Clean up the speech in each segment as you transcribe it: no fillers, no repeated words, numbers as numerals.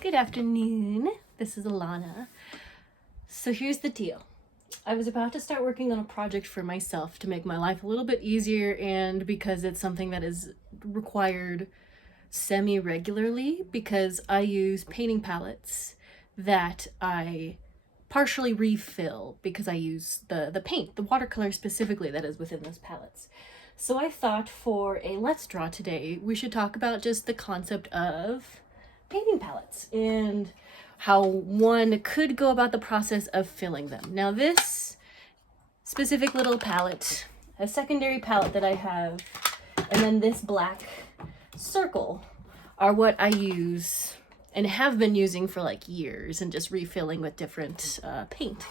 Good afternoon. This is Alana. So here's the deal. I was about to start working on a project for myself to make my life a little bit easier, and because it's something that is required semi-regularly because I use painting palettes that I partially refill because I use the paint, the watercolor specifically that is within those palettes. So I thought for a Let's Draw today, we should talk about just the concept of painting palettes and how one could go about the process of filling them. Now this specific little palette, a secondary palette that I have, and then this black circle are what I use and have been using for like years and just refilling with different paint.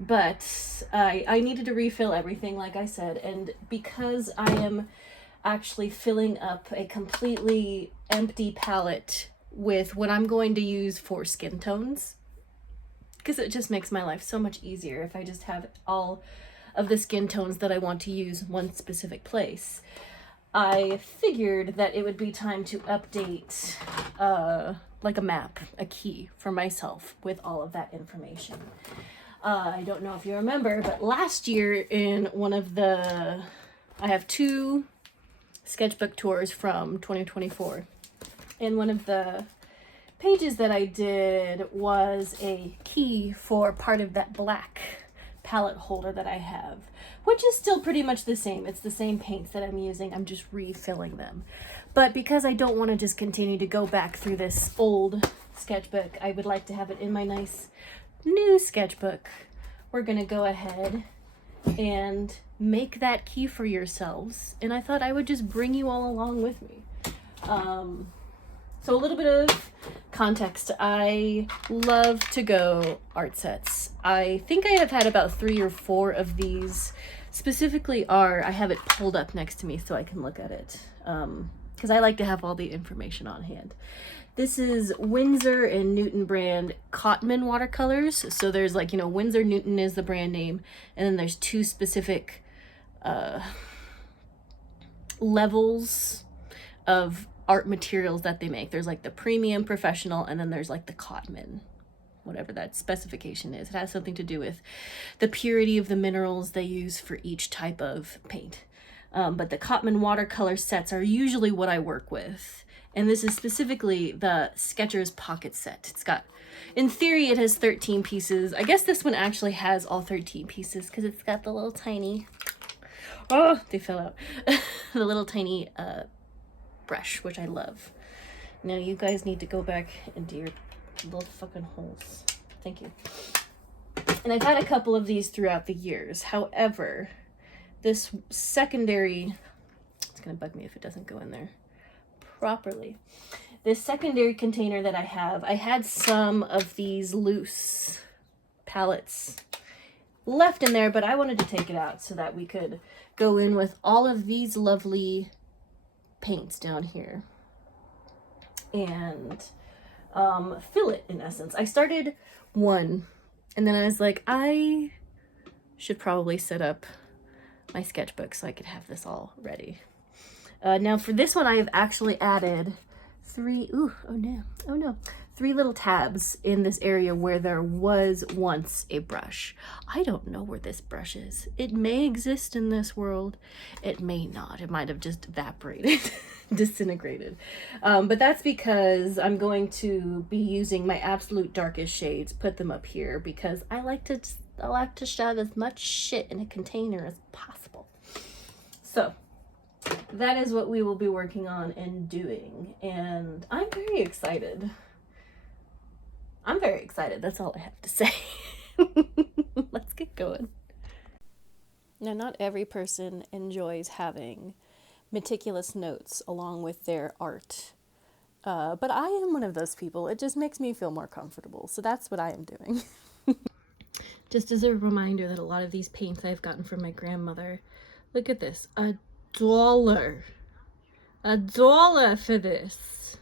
But I needed to refill everything, like I said, and because I am actually filling up a completely empty palette with what I'm going to use for skin tones, because it just makes my life so much easier if I just have all of the skin tones that I want to use one specific place. I figured that it would be time to update like a map, a key for myself with all of that information. I don't know if you remember, but last year in one of the, I have two sketchbook tours from 2024. And one of the pages that I did was a key for part of that black palette holder that I have, which is still pretty much the same. It's the same paints that I'm using. I'm just refilling them. But because I don't want to just continue to go back through this old sketchbook, I would like to have it in my nice new sketchbook. We're going to go ahead and make that key for yourselves, and I thought I would just bring you all along with me. So a little bit of context. I love to go art sets. I think I have had about 3 or 4 of these. Specifically I have it pulled up next to me so I can look at it, because I like to have all the information on hand. This is Winsor and Newton brand Cotman watercolors. So there's like, Winsor Newton is the brand name, and then there's 2 specific levels of art materials that they make. There's like the premium professional, and then there's like the Cotman, whatever that specification is. It has something to do with the purity of the minerals they use for each type of paint. But the Cotman watercolor sets are usually what I work with. And this is specifically the Skechers Pocket Set. It's got, in theory, it has 13 pieces. I guess this one actually has all 13 pieces because it's got the little tiny, oh, they fell out. The little tiny brush, which I love. Now you guys need to go back into your little fucking holes. Thank you. And I've had a couple of these throughout the years. However, this secondary, it's gonna bug me if it doesn't go in there properly. This secondary container that I had some of these loose palettes left in there, but I wanted to take it out so that we could go in with all of these lovely paints down here and fill it, in essence. I started one, and then I was like, I should probably set up my sketchbook so I could have this all ready. Now for this one, I have actually added 3 little tabs in this area where there was once a brush. I don't know where this brush is. It may exist in this world. It may not. It might have just evaporated, disintegrated. But that's because I'm going to be using my absolute darkest shades, put them up here, because I like to shove as much shit in a container as possible. So that is what we will be working on and doing, and I'm very excited. That's all I have to say. Let's get going. Now, not every person enjoys having meticulous notes along with their art, but I am one of those people. It just makes me feel more comfortable, so that's what I am doing. Just as a reminder that a lot of these paints I've gotten from my grandmother. Look at this. $1 for this.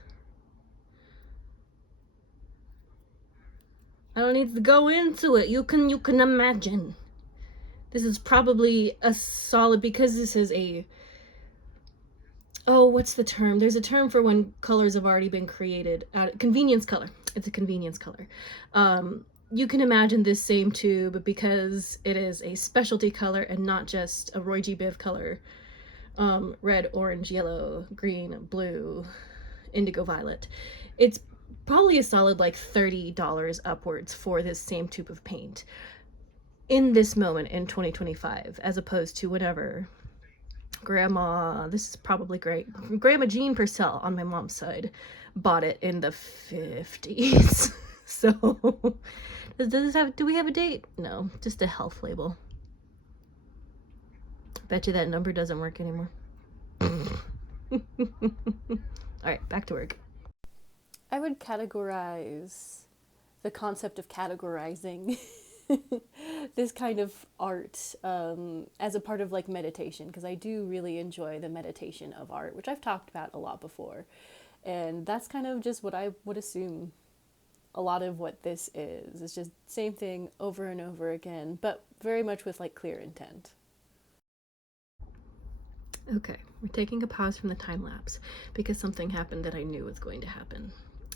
I don't need to go into it. You can imagine. This is probably a solid, because this is a Oh, what's the term? There's a term for when colors have already been created. Convenience color. It's a convenience color. You can imagine this same tube, because it is a specialty color and not just a Roy G. Biv color. Red, orange, yellow, green, blue, indigo violet. It's probably a solid like $30 upwards for this same tube of paint in this moment in 2025, as opposed to whenever grandma, this is probably great, Grandma Jean Purcell on my mom's side bought it in the 50s. So does this have, do we have a date? No, just a health label. Bet you that number doesn't work anymore. All right, back to work. I would categorize the concept of categorizing this kind of art as a part of like meditation, because I do really enjoy the meditation of art, which I've talked about a lot before. And that's kind of just what I would assume a lot of what this is. It's just same thing over and over again, but very much with like clear intent. Okay, we're taking a pause from the time lapse because something happened that I knew was going to happen.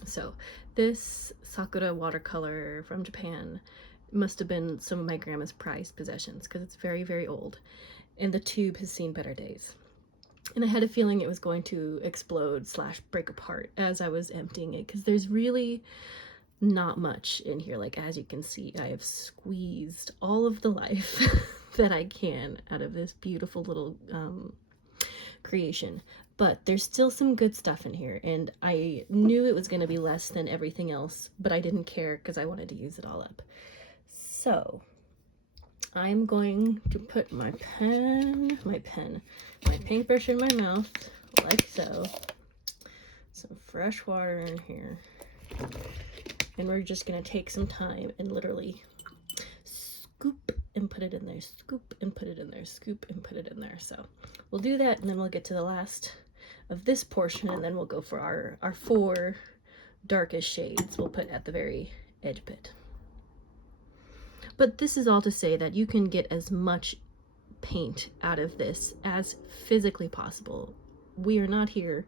So this Sakura watercolor from Japan must have been some of my grandma's prized possessions, because it's very, very old and the tube has seen better days. And I had a feeling it was going to explode / break apart as I was emptying it, because there's really not much in here. Like, as you can see, I have squeezed all of the life that I can out of this beautiful little creation, but there's still some good stuff in here, and I knew it was going to be less than everything else, but I didn't care because I wanted to use it all up. So I'm going to put my paintbrush in my mouth, like so, some fresh water in here, and we're just going to take some time and literally scoop and put it in there, scoop and put it in there, scoop and put it in there. So we'll do that, and then we'll get to the last of this portion, and then we'll go for our 4 darkest shades we'll put at the very edge bit. But this is all to say that you can get as much paint out of this as physically possible. We are not here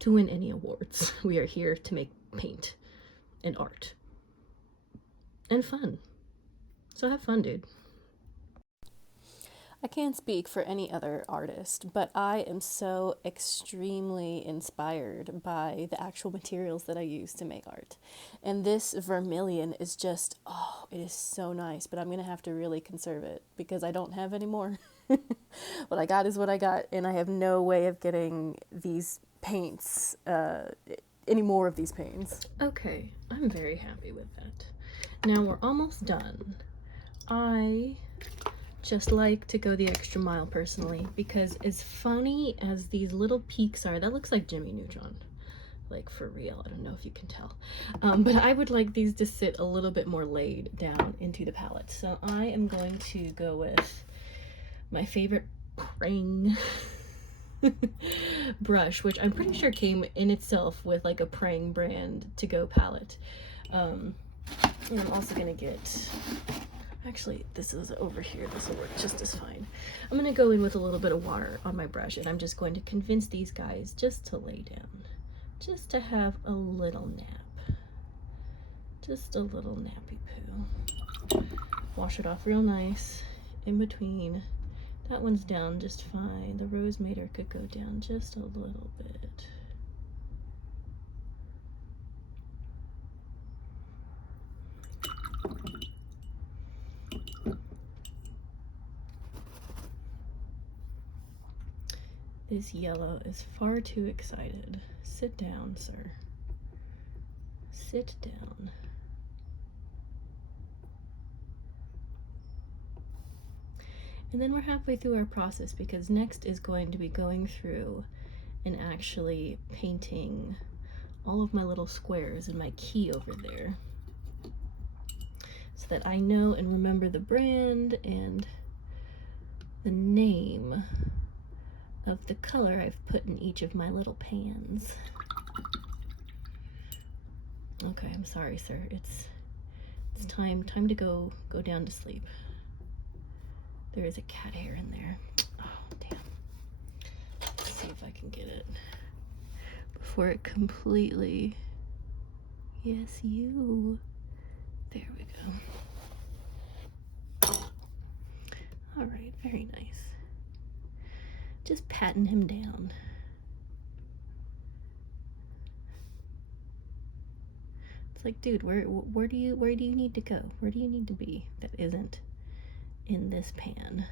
to win any awards. We are here to make paint and art and fun. So have fun, dude. I can't speak for any other artist, but I am so extremely inspired by the actual materials that I use to make art. And this vermilion is just, oh, it is so nice, but I'm going to have to really conserve it because I don't have any more. What I got is what I got, and I have no way of getting these paints, any more of these paints. Okay, I'm very happy with that. Now we're almost done. I just like to go the extra mile personally, because as funny as these little peaks are, that looks like Jimmy Neutron, like for real. I don't know if you can tell, but I would like these to sit a little bit more laid down into the palette. So I am going to go with my favorite Prang brush, which I'm pretty sure came in itself with like a Prang brand to-go palette. And I'm also gonna get, actually, this is over here. This will work just as fine. I'm going to go in with a little bit of water on my brush, and I'm just going to convince these guys just to lay down. Just to have a little nap. Just a little nappy poo. Wash it off real nice. In between. That one's down just fine. The Rose Mater could go down just a little bit. This yellow is far too excited. Sit down, sir. Sit down. And then we're halfway through our process, because next is going to be going through and actually painting all of my little squares and my key over there, so that I know and remember the brand and the name of the color I've put in each of my little pans. Okay, I'm sorry, sir. It's time to go down to sleep. There is a cat hair in there. Oh, damn. Let's see if I can get it before it completely, yes, you. There we go. All right, very nice. Just patting him down. It's like, dude, where do you need to go? Where do you need to be that isn't in this pan?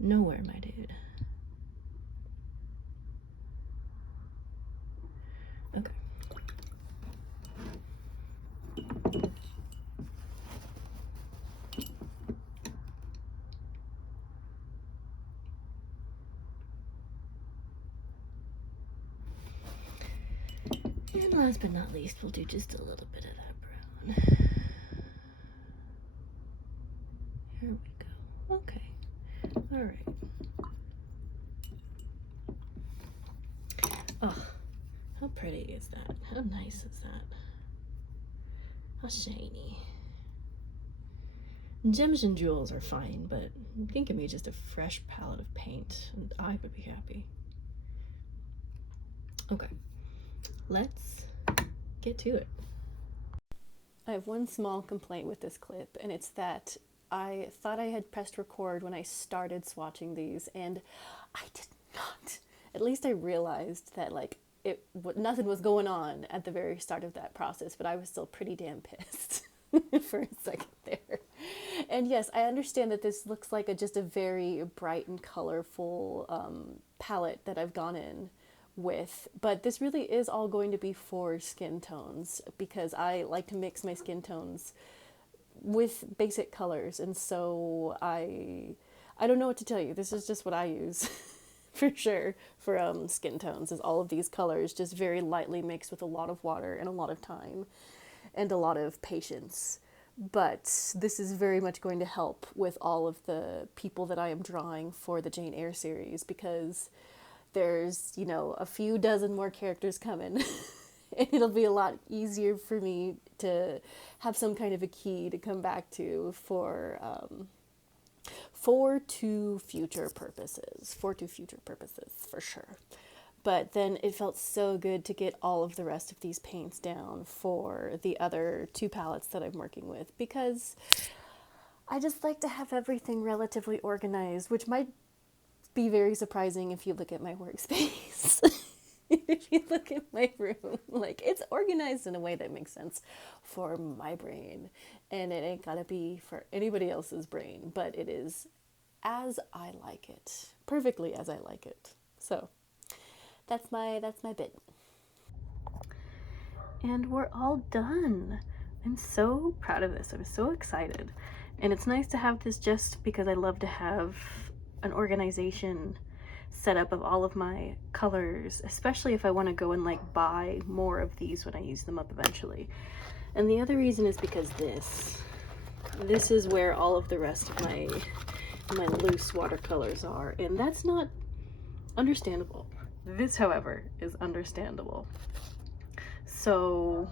Nowhere, my dude. Okay. And last but not least, we'll do just a little bit of that brown. Here we go. Okay. All right. Oh, how pretty is that? How nice is that? How shiny. Gems and jewels are fine, but you can give me just a fresh palette of paint and I would be happy. Okay, let's get to it. I have one small complaint with this clip, and it's that I thought I had pressed record when I started swatching these, and I did not. At least I realized that nothing was going on at the very start of that process, but I was still pretty damn pissed for a second there. And yes, I understand that this looks like just a very bright and colorful palette that I've gone in with, but this really is all going to be for skin tones because I like to mix my skin tones with basic colors, and so I don't know what to tell you. This is just what I use for sure for skin tones, is all of these colors just very lightly mixed with a lot of water and a lot of time and a lot of patience. But this is very much going to help with all of the people that I am drawing for the Jane Eyre series, because there's, you know, a few dozen more characters coming and it'll be a lot easier for me to have some kind of a key to come back to for future purposes for sure. But then it felt so good to get all of the rest of these paints down for the other two palettes that I'm working with, because I just like to have everything relatively organized, which might be very surprising if you look at my workspace. If you look at my room, like, it's organized in a way that makes sense for my brain, and it ain't gotta be for anybody else's brain, but it is as I like it, perfectly as I like it. So that's my bit. And we're all done. I'm so proud of this. I'm so excited. And it's nice to have this just because I love to have an organization set up of all of my colors, especially if I want to go and like buy more of these when I use them up eventually. And the other reason is because this is where all of the rest of my loose watercolors are, and that's not understandable. This, however, is understandable. So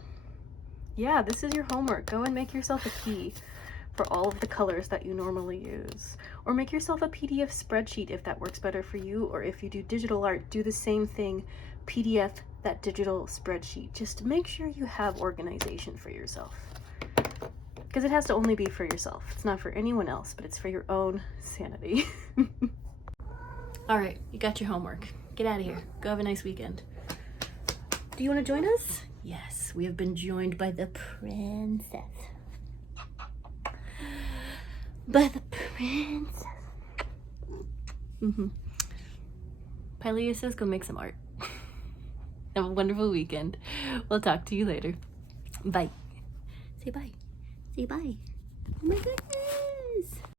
yeah, this is your homework. Go and make yourself a key for all of the colors that you normally use, or make yourself a PDF spreadsheet if that works better for you, or if you do digital art, do the same thing, PDF that digital spreadsheet. Just make sure you have organization for yourself, because it has to only be for yourself. It's not for anyone else, but it's for your own sanity. All right, you got your homework. Get out of here. Go have a nice weekend. Do you want to join us? Yes, we have been joined by the princess. By the princess. Pilea says go make some art. Have a wonderful weekend. We'll talk to you later. Bye. Say bye. Say bye. Oh my goodness.